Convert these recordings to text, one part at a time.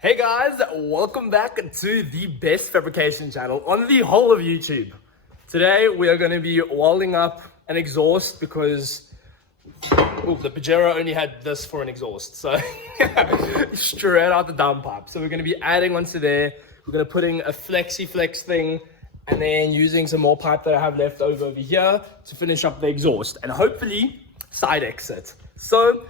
Hey guys, welcome back to the best fabrication channel on the whole of YouTube. Today we are going to be welding up an exhaust because the Pajero only had this for an exhaust, so straight out the downpipe. So we're going to be adding onto there. We're going to put in a flexi flex thing and then using some more pipe that I have left over here to finish up the exhaust and hopefully side exit. So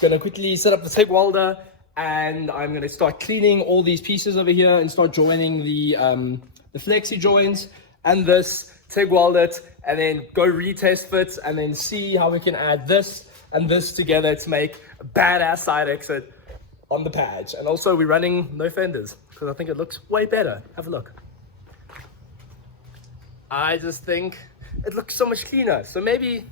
going to quickly set up the TIG welder. And I'm going to start cleaning all these pieces over here and start joining the flexi joints and this, TIG weld it, and then go retest fit and then see how we can add this and this together to make a badass side exit on the patch. And also we're running no fenders because I think it looks way better. Have a look. I just think it looks so much cleaner. So maybe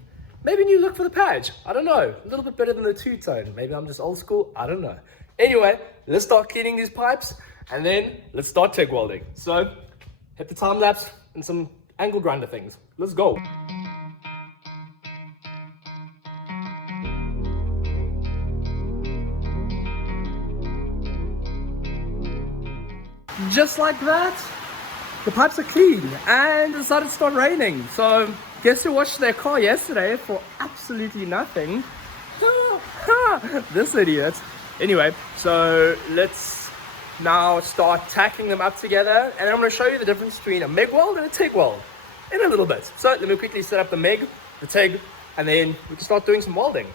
new look for the patch. I don't know. A little bit better than the two-tone. Maybe I'm just old school. I don't know. Anyway, let's start cleaning these pipes and then let's start TIG welding. So hit the time lapse and some angle grinder things. Let's go. Just like that, the pipes are clean and it decided to start raining. So guess who washed their car yesterday for absolutely nothing? This idiot. Anyway, so let's now start tacking them up together, and I'm going to show you the difference between a MIG weld and a TIG weld in a little bit. So let me quickly set up the MIG, the TIG, and then we can start doing some welding.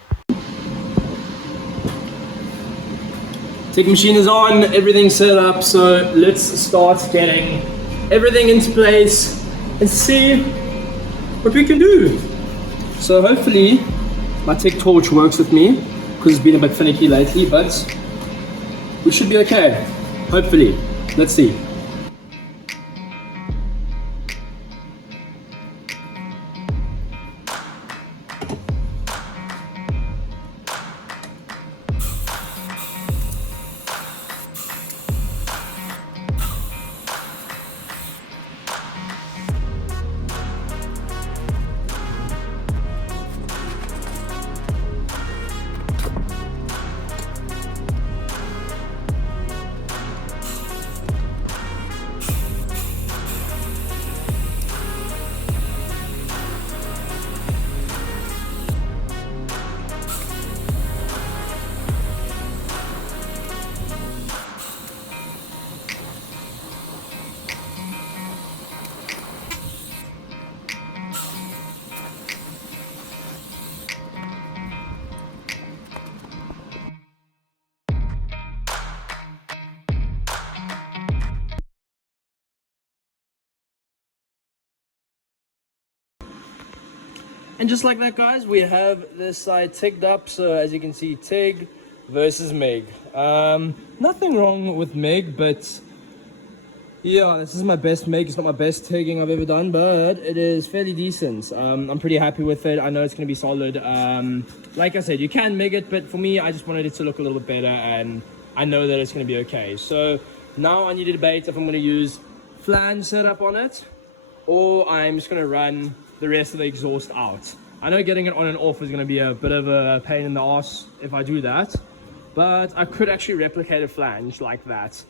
TIG machine is on, everything's set up, so let's start getting everything into place and see what we can do. So hopefully my TIG torch works with me, because it's been a bit finicky lately, but we should be okay, hopefully. Let's see. And just like that, guys, we have this side tigged up. So as you can see, TIG versus MIG. Nothing wrong with MIG, but yeah, this is my best MIG. It's not my best TIGging I've ever done, but it is fairly decent. I'm pretty happy with it. I know it's going to be solid. Like I said, you can MIG it, but for me, I just wanted it to look a little bit better, and I know that it's going to be okay. So now I need to debate if I'm going to use flange setup on it, or I'm just going to run the rest of the exhaust out. I know getting it on and off is going to be a bit of a pain in the ass if I do that, but I could actually replicate a flange like that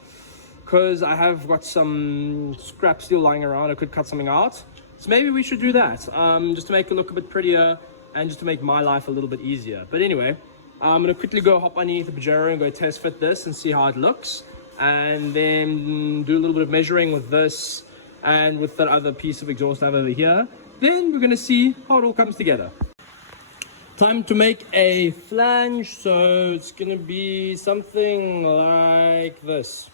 because I have got some scrap steel lying around. I could cut something out, so maybe we should do that just to make it look a bit prettier and just to make my life a little bit easier. But anyway, I'm going to quickly go hop underneath the Pajero and go test fit this and see how it looks, and then do a little bit of measuring with this and with that other piece of exhaust I have over here. Then we're going to see how it all comes together. Time to make a flange, so it's going to be something like this.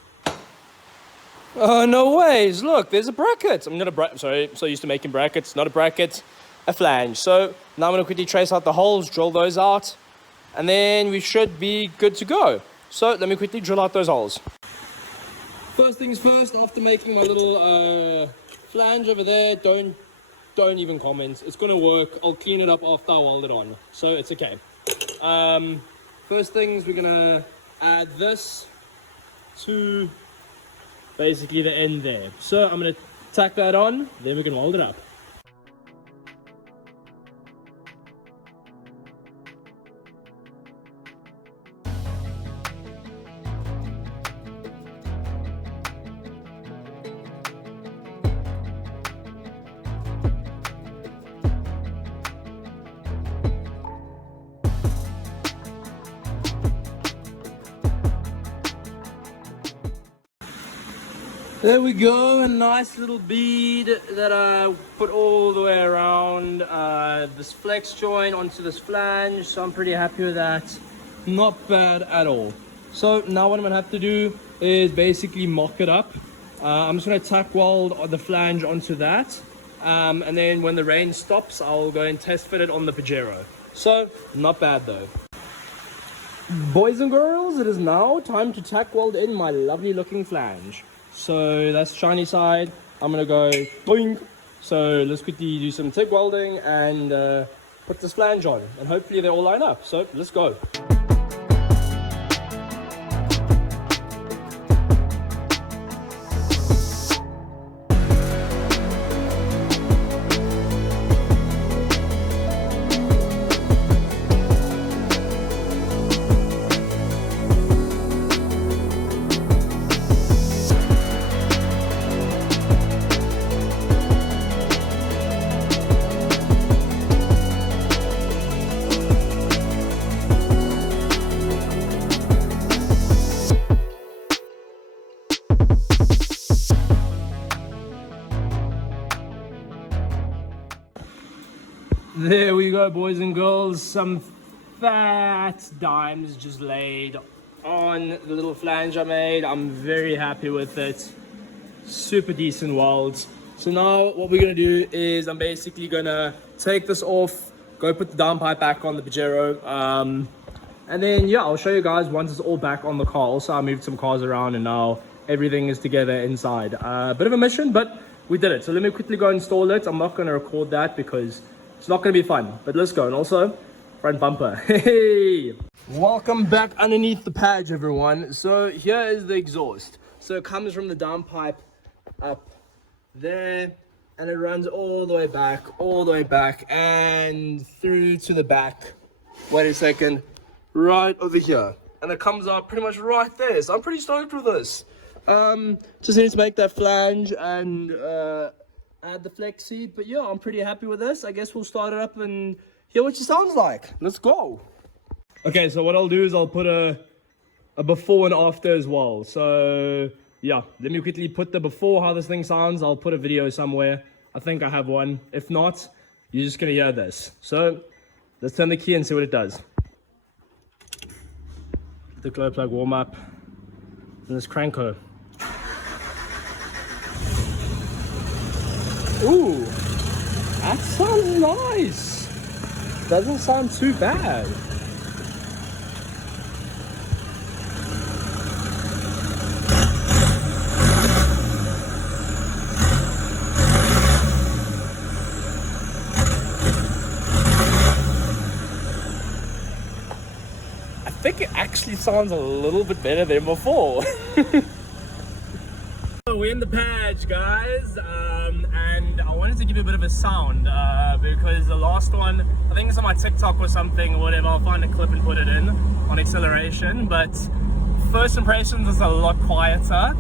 Oh, no ways. Look, there's a bracket. Sorry, I'm so used to making brackets. Not a bracket, a flange. So now I'm going to quickly trace out the holes, drill those out, and then we should be good to go. So let me quickly drill out those holes. First things first, after making my little flange over there, don't even comment. It's gonna work. I'll clean it up after I weld it on, so it's okay. First things, we're gonna add this to basically the end there. So I'm gonna tack that on, then we can weld it up. There we go, a nice little bead that I put all the way around this flex joint onto this flange, so I'm pretty happy with that. Not bad at all. So now what I'm gonna have to do is basically mock it up. I'm just gonna tack weld the flange onto that, and then when the rain stops, I'll go and test fit it on the Pajero. So not bad though. Boys and girls, it is now time to tack weld in my lovely looking flange. So that's shiny side. I'm gonna go boing. So let's quickly do some TIG welding and put this flange on, and hopefully they all line up. So let's go. There we go, boys and girls. Some fat dimes just laid on the little flange I made. I'm very happy with it. Super decent welds. So now what we're gonna do is I'm basically gonna take this off, go put the downpipe back on the Pajero, and then yeah, I'll show you guys once it's all back on the car. Also, I moved some cars around and now everything is together inside. Bit of a mission, but we did it. So let me quickly go install it. I'm not gonna record that because it's not going to be fun, but let's go. And also, front bumper. Hey! Welcome back underneath the Paj, everyone. So here is the exhaust. So it comes from the downpipe up there, and it runs all the way back, and through to the back. Wait a second. Right over here. And it comes out pretty much right there. So I'm pretty stoked with this. Just need to make that flange and add the flexi, but yeah, I'm pretty happy with this. I guess we'll start it up and hear what it sounds like. Let's go. Okay, so what I'll do is I'll put a before and after as well. So yeah, let me quickly put the before, how this thing sounds. I'll put a video somewhere. I think I have one. If not, you're just gonna hear this. So let's turn the key and see what it does. The glow plug warm up, and let's crank her. Ooh, that sounds nice. Doesn't sound too bad. I think it actually sounds a little bit better than before. So we're in the Paj, guys, and I wanted to give you a bit of a sound because the last one, I think it's on my TikTok or something or whatever. I'll find a clip and put it in on acceleration, but first impressions is a lot quieter,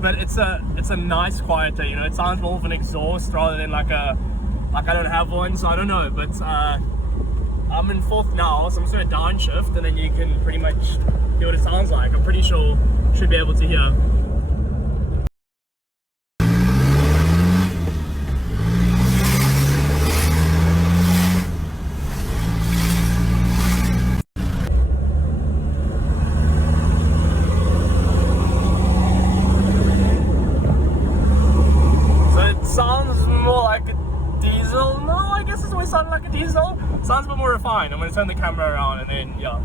but it's a nice quieter, you know. It sounds more of an exhaust rather than like I don't have one, so I don't know, but I'm in fourth now, so I'm just going to downshift and then you can pretty much hear what it sounds like. I'm pretty sure you should be able to hear. Sound like a diesel. Sounds a bit more refined. I'm going to turn the camera around and then yeah.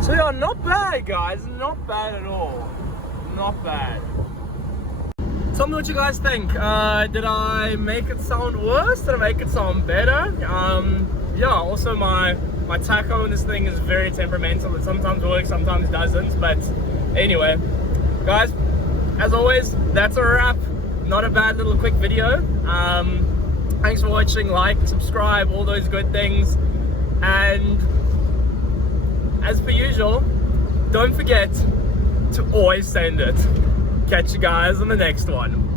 So yeah, not bad guys, not bad at all. Not bad. Tell me what you guys think. Did I make it sound worse? Did I make it sound better? Yeah, also my tacho on this thing is very temperamental. It sometimes works, sometimes doesn't. But anyway, guys, as always, that's a wrap. Not a bad little quick video. Thanks for watching. Like, subscribe, all those good things. And as per usual, don't forget to always send it. Catch you guys on the next one.